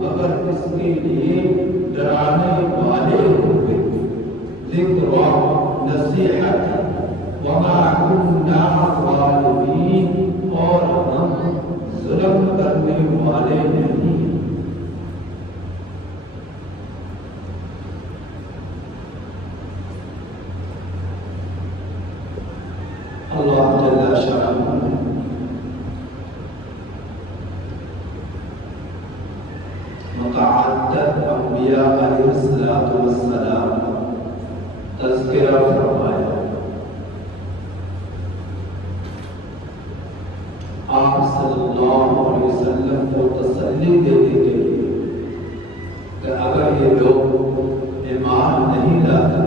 مگر والے نہیں ہیں۔ اللہ جل شانہ متعدد انبیاء علیہ السلام تذکرہ فرمایا۔ آپ صلی اللہ علیہ وسلم کو تسلی دینے کے لیے کہ اگر یہ لوگ ایمان نہیں لاتے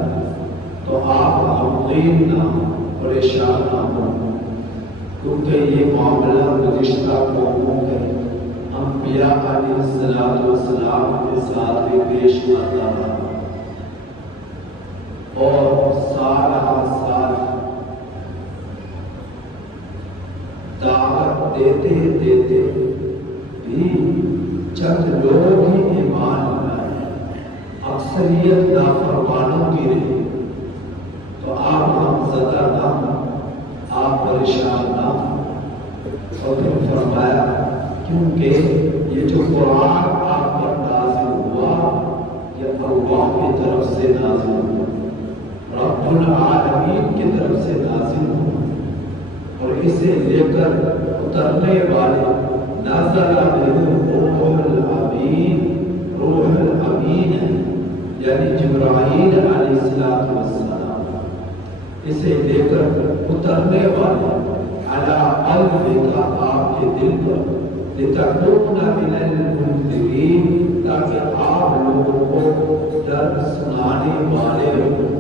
تو آپ غمگین نہ پریشان نہ ہوں، کیونکہ یہ معاملہ گزشتہ قوموں کے انبیاء علیہ السلام کے ساتھ بھی پیش آتا رہا، اور سال ہر سال دعوت دیتے دیتے بھی چند لوگ ہی ایمان لائے، اکثریت نافرمانوں کی رہی۔ تو آپ غمزدہ نہ ہوں، آپ پریشان نہ ہوں۔ اور پھر فرمایا کیونکہ یہ جو قرآن آپ پر نازل ہوا یہ اللہ کی طرف سے نازل ہوا، رب العالمین کی طرف سے نازل ہوا، اور اسے لے کر اترنے والے نازل روح الامین، روح الامین ہے یعنی جبرائیل علیہ السلام، اسے لے کر اترنے والے علی قلبک آپ کے دل پر، لتکون من المنذرین تاکہ آپ لوگوں کو درد سنانے والے ہوں۔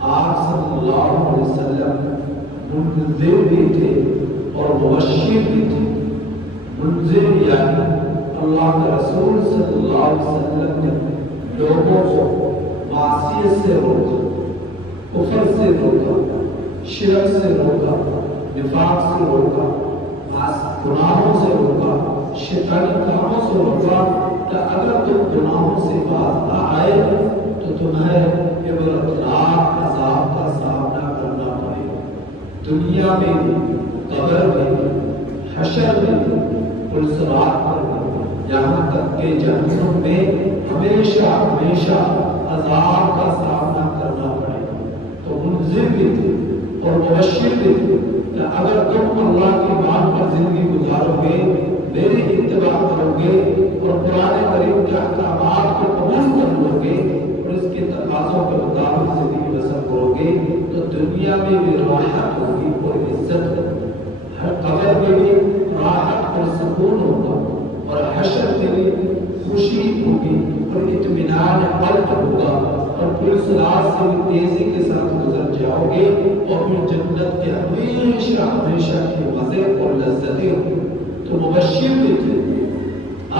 آپ صلی اللہ علیہ وسلم منذر بھی تھے اور مبشر بھی تھے۔ منذر یعنی اللہ کے رسول صلی اللہ علیہ وسلم نے لوگوں کو معصیت سے روکا، کفر سے روکا، شرک سے روکا، نفاق سے روکا، گناہوں سے روکا، شیطانی کاموں سے روکا کہ اگر تم گناہوں سے باز نہ آئے تو تمہیں عبرتناک عذاب کا سامنا کرنا پڑے گا، دنیا میں بھی، قبر میں بھی، حشر میں بھی، پلسرات پر بھی، یہاں تک کہ جہنم میں ہمیشہ ہمیشہ عذاب کا سامنا کرنا پڑے گا۔ تو منذر بھی تھے اور مبشر بھی تھے کہ اگر تم اللہ کی بات پر زندگی گزارو گے، میری اتباع کرو گے اور قرآن کریم کے احکامات کو قبول کر لو گے اور اس کے تقاضوں کے مطابق زندگی بسر کرو گے تو دنیا میں بھی راحت ہوگی اور عزت ہوگی، ہر قبر میں بھی راحت اور سکون ہوگا، اور حشر میں بھی خوشی ہوگی اور اطمینان قلب ہوگا، اور پولیس راز سے بھی تیزی کے ساتھ گزر جاؤ گے، اور پھر جنت کے ہمیشہ ہمیشہ کے مزے اور لذتیں ہوں۔ تو مبشر بھی تھے۔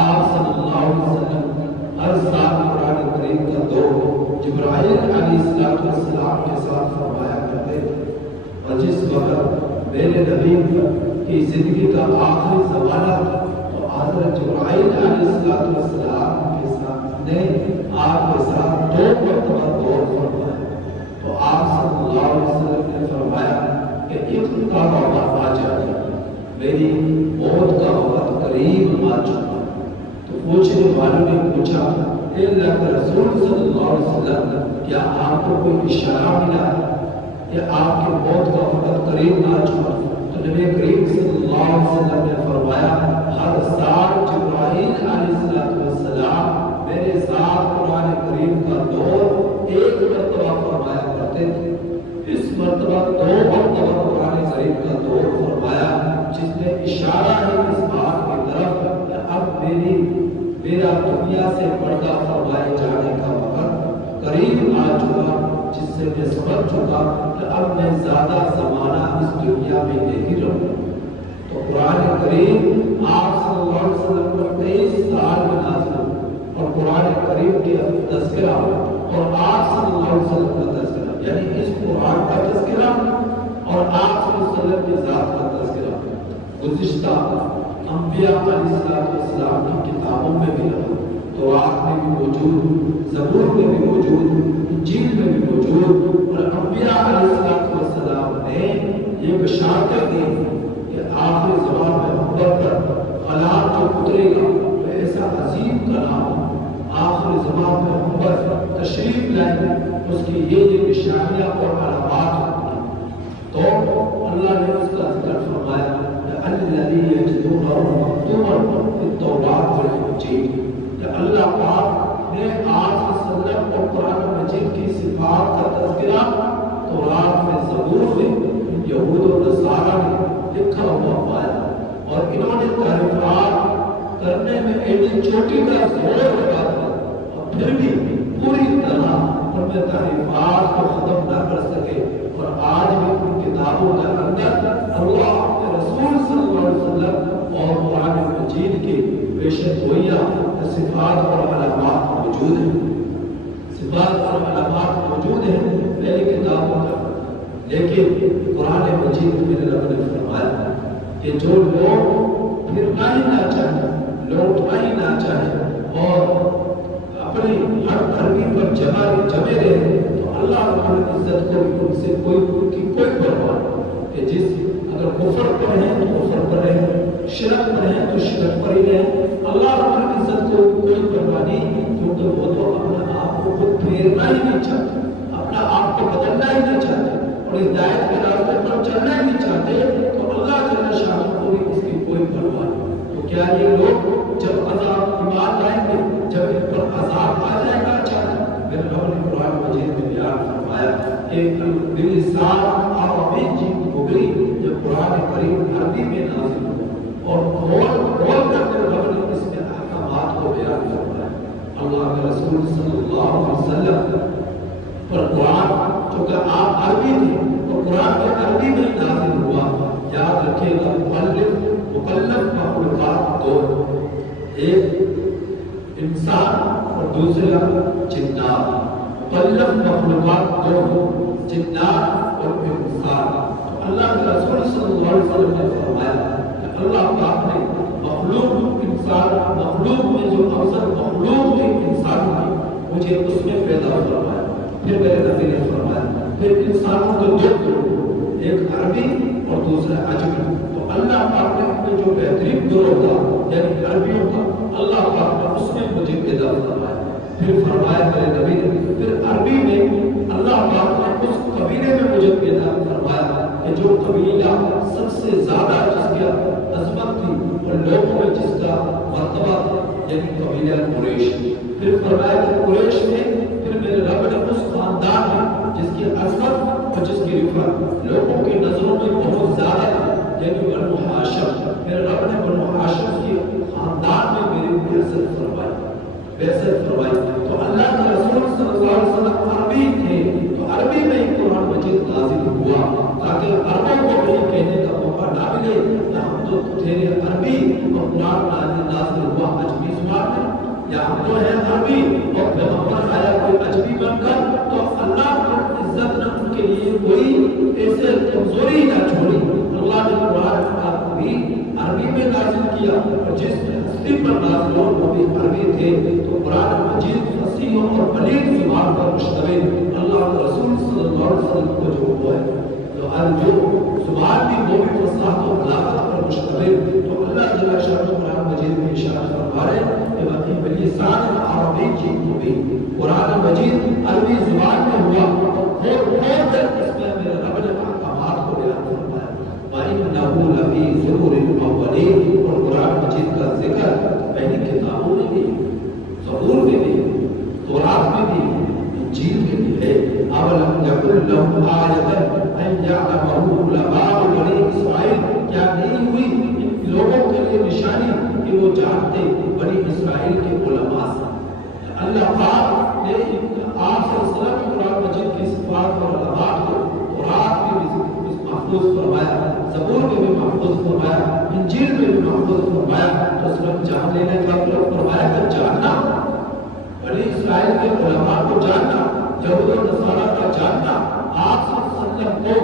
آپ صلی اللہ علیہ وسلم ہر سال قرآن کریم کا دور جبرائیل علیہ السلام کے ساتھ فرمایا کرتے تھے، اور جس وقت میرے نبی کی زندگی کا آخری زمانہ تھا تو حضرت جبرائیل علیہ السلام کے ساتھ نے آپ کے ساتھ دو مرتبہ دور فرمایا، تو آپ صلی اللہ علیہ وسلم نے فرمایا کہ ایک کا وقت آ جائے، میری موت کا وقت قریب آ چکا۔ تو پوچھنے والوں نے پوچھا کہ اللہ کے رسول صلی اللہ علیہ وسلم کیا آپ کو کوئی اشارہ ملا ہے کہ آپ کی موت کا وقت قریب آ چکا؟ تو نبی کریم صلی اللہ علیہ وسلم نے فرمایا ہر سال جبرائیل علیہ السلام میرے ساتھ قرآن کریم کا دور ایک مرتبہ فرمایا کرتے تھے، اس مرتبہ دو مرتبہ قرآن کریم کا دور فرمایا، جس میں اشارہ ہے اس بات کی طرف کہ اب میرا دنیا سے پردہ فرمائے جانے کا وقت قریب آ چکا، جس سے میں سمجھ چکا کہ اب میں زیادہ زمانہ اس دنیا میں نہیں رہوں۔ تو قرآن کریم آپ صلی اللہ علیہ وسلم کو 23 سال میں نازل ہوا، اور قرآن کریم کے تذکرہ اور آپ صلی اللہ علیہ وسلم کا تذکرہ، یعنی اس قرآن کا تذکرہ اور آپ صلی اللہ علیہ وسلم کی ذات کا تذکرہ گزشتہ انبیاء علیہ السلام کی کتابوں میں بھی رہا، تورات میں بھی موجود، زبور میں بھی موجود، انجیل میں بھی موجود، اور انبیاء علیہ السلام نے یہ بشارتیں دی کہ آخری زمان میں محبت پر حالات جو اترے اس کی یہ نشانیاں اور علامات تو اللہ نے اس کا ذکر فرمایا الذی یجدونه مکتوبا فی التوراۃ والانجیل کہ اللہ پاک نے آپ صلی اللہ علیہ وسلم اور قرآن مجید کی صفات کا تذکرہ تورات میں، زبور میں یہود و نصارہ نے لکھا ہوا پایا، اور انہوں نے تعریفات کرنے میں ایڈی چوٹی کا زور لگا دیا اور پھر بھی پوری طرح ان میں تعریفات کو ختم نہ کر سکے، اور آج بھی ان کتابوں کے اندر اللہ کے رسول صلی اللہ علیہ وسلم اور قرآن مجید کی بیشک گویا صفات اور علامات موجود ہیں، صفات اور علامات موجود ہیں پہلی کتابوں کا، لیکن قرآن مجید میں رب نے فرمایا کہ جو لوگ پھرنا ہی نہ چاہیں، لوٹنا ہی نہ چاہیں اور اپنی ہر دھرمی پر جمے رہے، تو اللہ رب العزت کو ان سے ان کی کوئی پرواہ نہیں کہ جس اگر کفر پر ہیں تو کفر پر رہیں، شرک پر ہیں تو شرک پر ہی رہیں، اللہ رب العزت کو کوئی پرواہ نہیں، کیونکہ وہ تو اپنے آپ کو خود پھیرنا ہی نہیں چاہتے، اپنا آپ کو بدلنا ہی نہیں چاہتے اور ہدایت کے راستے پر چلنا ہی نہیں چاہتے، تو اللہ جل شانہ کو بھی اس کی کوئی پرواہ نہیں۔ تو کیا یہ لوگ جب عذاب ایمان لائیں گے، جب ان پر عذاب آ جائے گا اچانک، میرے رب نے قرآن مجید میں بیان فرمایا کہ بلسان عربی مبین، جب قرآن کریم عربی میں نازل ہوا اور کھول کر کے رب نے اس میں احکامات کو بیان فرمایا، اللہ کے رسول صلی اللہ علیہ وسلم پر قرآن چونکہ آپ عربی تھے اور قرآن میں عربی میں نازل ہوا، یاد رکھے گا مکلف مخلوقات دو، ایک انسان اور دوسرا جنات، مکلف مخلوقات دو، جنات اور انسان۔ تو اللہ کے رسول صلی اللہ علیہ وسلم نے فرمایا کہ اللہ پاک نے مخلوق انسان، مخلوق میں جو افضل مخلوق میں انسان ہے مجھے اس میں پیدا فرمایا، پھر میرے نبی نے فرمایا پھر انسانوں کے دو گروہ، ایک عربی اور دوسرا عجمی، تو اللہ پاک نے اپنے جو بہترین گروہ تھا یعنی عربیوں کا، اللہ پاک نے اس میں مجھے پیدا فرمایا، پھر فرمایا میرے نبی نے پھر عربی میں اللہ پاک نے اس قبیلے میں مجھے پیدا فرمایا کہ جو قبیلہ سب سے زیادہ جس کی عظمت تھی اور لوگوں میں جس کا مرتبہ تھا یعنی قبیلہ قریش، پھر فرمایا کہ قریش میں پھر میرے رب نے اس خاندان میں جس کی عظمت اور جس کی رفعت لوگوں کی نظروں میں بہت زیادہ تھی یعنی بنو ہاشم، میرے رب نے بنو ہاشم کی خاندان میں میری بعثت فرمائی، تو اللہ کے رسول صلی اللہ علیہ وسلم عربی تھے تو عربی میں قرآن مجید نازل ہوا تاکہ عربوں کو بھی کہنے کا موقع نہ ملے کہ ہم تو تیرے عربی اور قرآن نازل ہوا عجمی زبان میں، یا ہم تو ہیں عربی اور پیغمبر آیا کوئی عجمی بن کر، تو اللہ پر عزت نے ان کے لیے کوئی ایسے کمزوری نہ چھوڑی، اللہ نے قرآن بھی عربی میں نازل کیا اور جس ہستی پر نازل ہو وہ بھی عربی تھے، تو قرآن مجید فصیح اور بلیغ زبان پر مشتمل، اللہ کے رسول صلی اللہ علیہ وسلم کو جو وہ ہے جو زبان بھی وہ بھی فصاحت و بلاغت پر مشتمل، تو اللہ جل شانہ قرآن مجید میں ارشاد فرما رہے ہیں کہ وقتی بلسان عربی کی مبین، قرآن مجید عربی زبان میں ہوا اور کر اس میں میرے رب نے احکامات کو بیان فرمایا، وَإِنَّهُ لَفِي زُبُرِ الْأَوَّلِينَ، اور قرآن مجید کا ذکر پہلی کتابوں میں بھی، زبور میں بھی، تورات میں بھی، انجیل میں بھی ہے، أَوَلَمْ يَكُنْ لَهُمْ آيَةً أَنْ يَعْلَمَهُ عُلَمَاءُ بَنِي إِسرائيل، کیا نہیں ہوئی ان لوگوں کے لیے نشانی کہ وہ جانتے بنی اسرائیل کے علماء سے، اللہ پاک نے آپ صلی اللہ علیہ وسلم قرآن مجید کی صفات اور علامات کو تورات میں بھی محفوظ فرمایا، زبور میں بھی محفوظ فرمایا، انجیل میں بھی محفوظ فرمایا، تو صرف جان لینے کا مطلب فرمایا کہ جاننا، بنی اسرائیل کے علماء کو جاننا، یہود و نصارہ کا جاننا، آپ صلی اللہ علیہ وسلم کو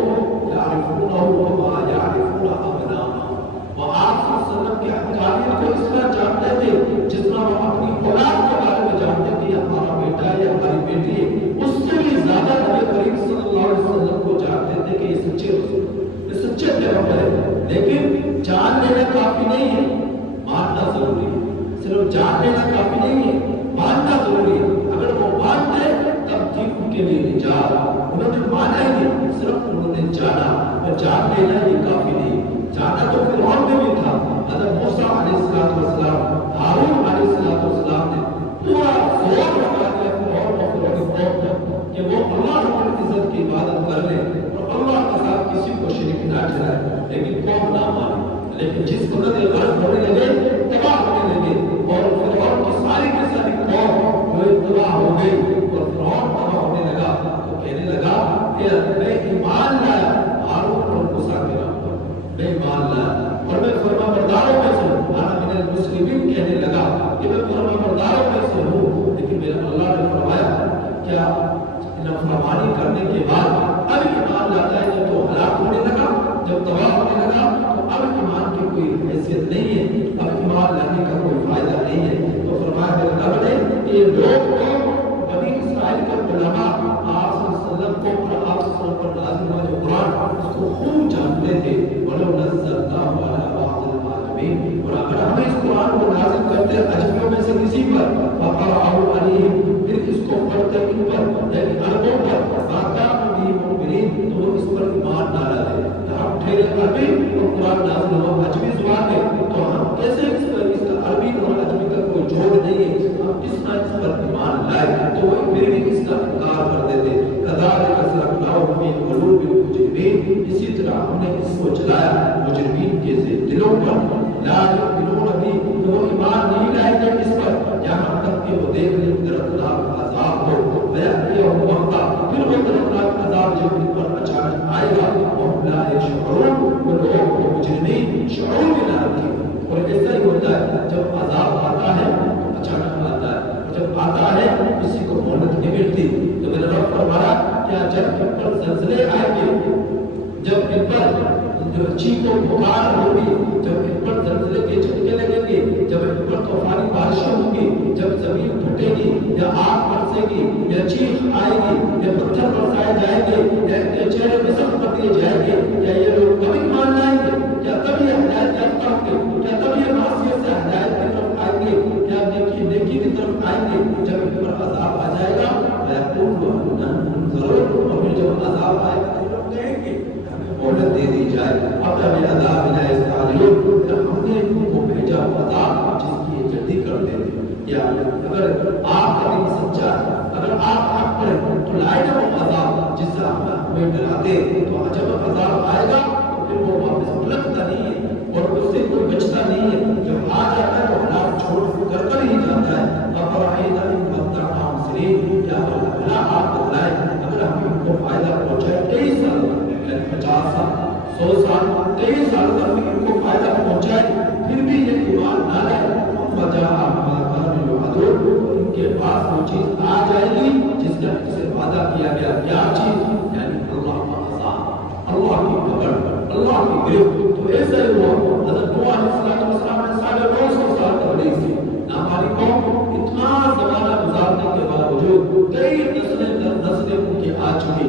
یعرفونہ وما یعرفون ابناءہم، وہ آپ صلی اللہ علیہ وسلم کے احکامات کو اس طرح جانتے تھے جس طرح وہ اپنی اولاد کے بارے میں جانتے تھے، ہمارا بیٹا ہے یا ہماری بیٹی ہے، اس سے بھی زیادہ نبی کریم صلی اللہ علیہ وسلم کو جانتے تھے کہ یہ سچے رسول، یہ سچے پیغمبر ہے، لیکن جان لینا کافی نہیں ہے، ماننا ضروری ہے، صرف جان لینا کافی نہیں ہے، ماننا ضروری ہے، اگر وہ مانتے تب ٹھیک کے لیے نجات. انہوں نے مانا ہی نہیں, صرف انہوں نے جانا. اور جان لینا یہ کافی نہیں, جانا تو فرعون میں بھی تھا. حضرت موسیٰ علیہ السلام, ہارون علیہ السلام نے پورا زور لگا دیا فرعون اور فرعون کی قوم پر کہ وہ اللہ رب العزت کی عبادت کر لیں اور اللہ کے ساتھ کسی کو شریک نہ ٹھہرائے. لیکن قوم نہ مانی. لیکن جس وقت یہ غلط ہونے لگے, تباہ ہونے لگے, اور فرعون کی ساری قوم جو تباہ ہو گئی اور فرعون تباہ ہونے لگا, تو کہنے لگا کہ میں ایمان لایا ہارون اور موسیٰ کے نام پر, میں ایمان لایا اور میں فرما برداروں میں سے ہوں. انا من المسلمین کہنے لگا کہ میں فرما برداروں میں سے ہوں. لیکن میرا اللہ نے فرمایا کیا نافرمانی کرنے کے بعد اب ایمان لاتا ہے جب تو ہلاک ہونے لگا, جب تباہ ہونے لگا, تو اب ایمان کی کوئی حیثیت نہیں ہے, اب ایمان لانے کا کوئی فائدہ نہیں ہے. تو فرمایا میرے رب نے کہ لوگ کو بنی اسرائیل کے علماء آپ صلی اللہ علیہ وسلم کو اور آپ صلی اللہ علیہ وسلم پر نازل ہوا جو قرآن اس کو خوب جانتے تھے. وَلَوْ نَزَّلْنَاهُ عَلَىٰ بَعْضِ الْأَعْجَمِينَ, اور اگر ہم اس قرآن کو نازل کرتے اجمیوں میں سے کسی پر, فَقَرَأَهُ عَلَيْهِمْ, پھر اس کو پڑھتے ان پر یعنی عربوں پر, فَأَكَانُوا بِهِ مُؤْمِنِينَ, تو وہ اس پر ایمان نہ لاتے. ہم ٹھہرے عربی اور قرآن نازل ہوا اجمی زبان میں, تو ہم کیسے اس کا عربی اور اجمی کا کوئی جوڑ نہیں ہے, ہم کس طرح اس پر ایمان لائے؟ تو وہ پھر بھی اس کا انکار کرتے تھے. كَذَلِكَ سَلَكْنَاهُ فِي قُلُوبِ الْمُجْرِمِينَ, اسی طرح ہم نے اس کو چلایا مجرمین کے دلوں پر. لا يؤمنون به, تو وہ ایمان نہیں لائے گا اس پر جہاں تک کہ وہ دیکھ لیں دردناک عذاب ہو. فَيَأْتِيَهُمْ بَغْتَةً, پھر وہ دردناک عذاب جب ان پر اچانک آئے گا, وَهُمْ لَا يَشْعُرُونَ, وہ لوگوں کو مجرمین شعور بھی نہ رکھیں. اور ایسا ہی ہوتا ہے جب عذاب آتا ہے تو اچانک آتا ہے, جب آتا ہے کسی کو مہلت نہیں ملتی. تو میرے رب فرمایا کیا جب ان پر زلزلے آئیں گے, جب ان پر چیخ و پکار ہوگی, جب ان پر زلزلے کے جھٹکے لگیں گے, جب ان پر طوفانی بارشیں ہوں گی, جب زمین پھٹے گی یا آگ برسے گی یا چیخ آئے گی یا پتھر برسائے جائیں گے یا چہرے میں سخت کر دیے جائیں گے, کیا یہ لوگ کبھی مان لائیں گے؟ کیا تب یہ ہدایت یافتہ ہوں گے؟ کیا تب یہ معصیت سے ہدایت کی طرف آئیں گے؟ کیا نیکی کی طرف آئیں گے؟ جب ان پر عذاب آ جائے گا ضرور, اور پھر جب عذاب آئے گا تو لوگ کہیں گے مہلت دے دی جائے. اب ہمیں عذاب نہ استعجلوا, جب ہم نے ان کو بھیجا عذاب جس کی یہ جلدی کرتے تھے. یا اگر آپ کا دین سچا ہے, اگر آپ حق پر تو لائے گا وہ عذاب جس سے ہمیں ڈراتے, تو جب عذاب آئے گا تو پھر وہ واپس پلٹتا نہیں ہے اور اس سے کوئی بچتا نہیں ہے. جب آ جاتا ہے تو حالات چھوڑ کر ہی جاتا ہے. أَفَرَأَيْتَ إِن مَّتَّعْنَاهُمْ سِنِينَ, کیا بھلا آپ بتلائیں اگر ہم ان کو فائدہ پہنچائے 23 سال, 50 سال, 100 سال, 23 سال تک ان کو فائدہ پہنچائے, پھر بھی یہ ایمان نہ لائے, فَجَاءَهُم مَّا كَانُوا يُوعَدُونَ, ان کے پاس وہ چیز آ جائے گی جس کا ان سے وعدہ کیا گیا. کیا چیز؟ یعنی اللہ کا عذاب, اللہ کی پکڑ, اللہ کی گرفت. تو ایسا ہی ہوا. حضرت نوح علیہ السلام نے 950 سال تبلیغ کی. ہماری قوم اتنا زمانہ گزارنے کے باوجود کئی نسلیں ان کی آ چکی,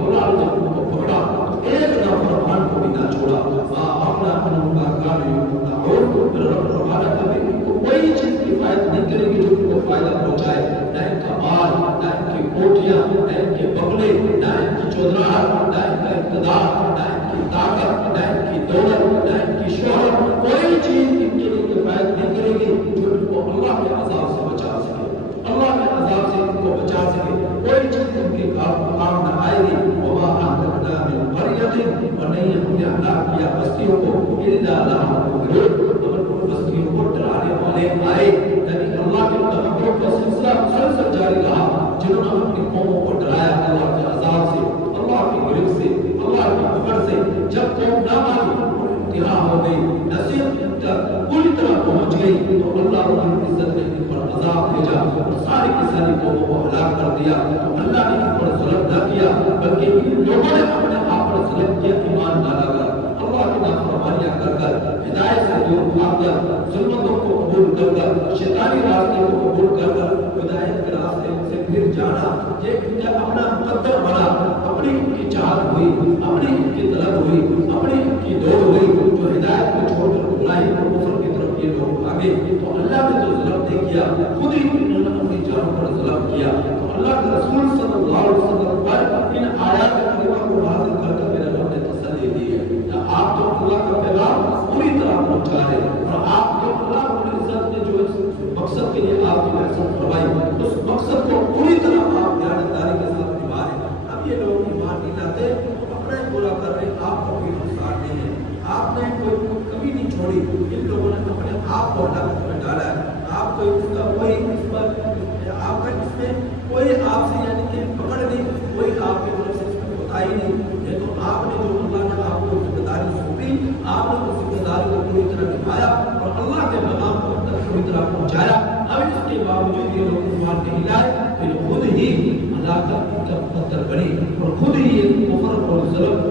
اللہ نے جب ان کو پکڑا تو ایک نافرمان کو بھی نہ چھوڑا. اپنا کا کام کوئی چیز کفایت نہیں کرے گی جو ان کو فائدہ پہنچائے, نہ ان کا مال, نہ ان کی کوٹیاں, نہ ان کے بنگلے, نہ ان کی چودراہٹ, نہ ان کا اقتدار, نہ ان کی طاقت, نہ ان کی دولت, نہ ان کی شہرت, کوئی چیز ان کے لیے کفایت نہیں کرے گی جو ان کو اللہ کے عذاب سے بچا سکے, اللہ کے عذاب سے ان کو بچا سکے. کوئی چیز ان کے کام نہ آئے گی. وما أهلكنا من قرية, اور نہیں ہم نے ہلاک کیا بستیوں کو, إلا لها منذرون, مگر ان بستیوں کو ڈرانے والے آئے. یعنی اللہ کے تبعوں کا سلسلہ مسلسل جاری رہا, جنہوں نے اپنی قوموں کو ڈرایا اللہ کے عذاب سے, اللہ کی گرفت سے, اللہ کی پکڑ سے. جب قوم نہ مانی, انتہا ہو گئی, نصیحت پوری طرح پہنچ گئی, تو اللہ رب العزت نے ان پر عذاب بھیجا اور ساری کی ساری قوموں کو ہلاک کر دیا. تو اللہ نے ان پر ظلم نہ کیا, بلکہ ان لوگوں نے اپنے آپ پر ظلم کیا, ایمان نہ لایا, اللہ کی نافرمانیاں کر کر, ہدایت سے دور بھاگ کر, ظلمتوں کو قبول کر کر, شیطانی راستے کو قبول کر کر ہدایت کے راستے سے پھر جانا. یہ ان کا اپنا مقدر بنا, اپنی ان کی چاہت ہوئی, اپنی ان کی طلب ہوئی, اپنی ان کی دوڑ ہوئی, جو ہدایت کو چھوڑ کر گمراہی اور کفر کی طرف یہ لوگ بھاگے. تو اللہ نے تو ظلم نہیں کیا، خود ہی انہوں نے اپنی جانوں پر ظلم کیا۔ تو اللہ کے رسول صلی اللہ علیہ وسلم پر ان آیات کریمہ کو نازل کر کے میرے رب نے تسلی دی ہے کہ آپ تو اللہ کا پیغام پوری طرح پہنچا رہے ہیں، اور آپ کو اللہ رب العزت نے جو مقصد کے لیے آپ کی بعثت فرمائی اس مقصد کو پوری طرح آپ دیانتداری کے ساتھ نبھا رہے ہیں۔ اب یہ لوگ ایمان نہیں لاتے، اپنا ہی پورا کر رہے ہیں، آپ کو کوئی نقصان نہیں ہے، آپ نے کوئی کمی نہیں چھوڑی، ان لوگوں نے اپنے آپ کو ہلاکت میں ڈالا ہے۔ آپ کو اس کا کوئی اس پر آپ کا اس میں کوئی آپ سے یعنی کہ پکڑ نہیں، کوئی آپ کی طرف سے اس میں ہوتا ہی نہیں، یہ تو آپ نے جو اللہ نے آپ کو ذمہ داری سونپی، آپ نے اس ذمہ داری کو پوری طرح نبھایا اور اللہ کے پیغام کو تک پوری طرح پہنچایا۔ اب اس کے باوجود یہ لوگ ایمان نہیں لائے، پھر خود ہی ہلاکت کا مقدر بنی اور خود ہی کفر اور ظلم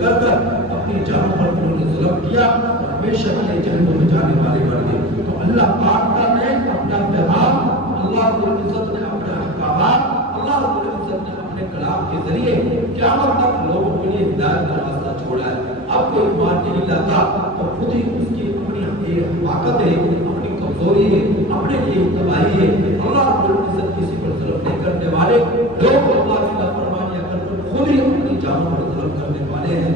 کر کر اپنی جان پر انہوں نے ظلم کیا اور ہمیشہ کے لیے جہنم میں جانے والے بن گئے۔ تو اللہ پاک کا نے اپنا پیغام، اللہ رب العزت نے اپنے احکامات، اللہ رب العزت نے اپنے کلام کے ذریعے قیامت تک لوگوں کے لیے ہدایت کا راستہ چھوڑا ہے۔ اب کوئی ایمان نہیں لاتا تو خود ہی اس کی اپنی طاقت ہے، اپنی کمزوری ہے، اپنے لیے تباہی ہے۔ اللہ رب العزت کسی پر ظلم نہیں کرنے والے لوگ اللہ کی نافرمانیاں کر کر خود ہی اپنی جانوں پر ظلم کرنے والے ہیں۔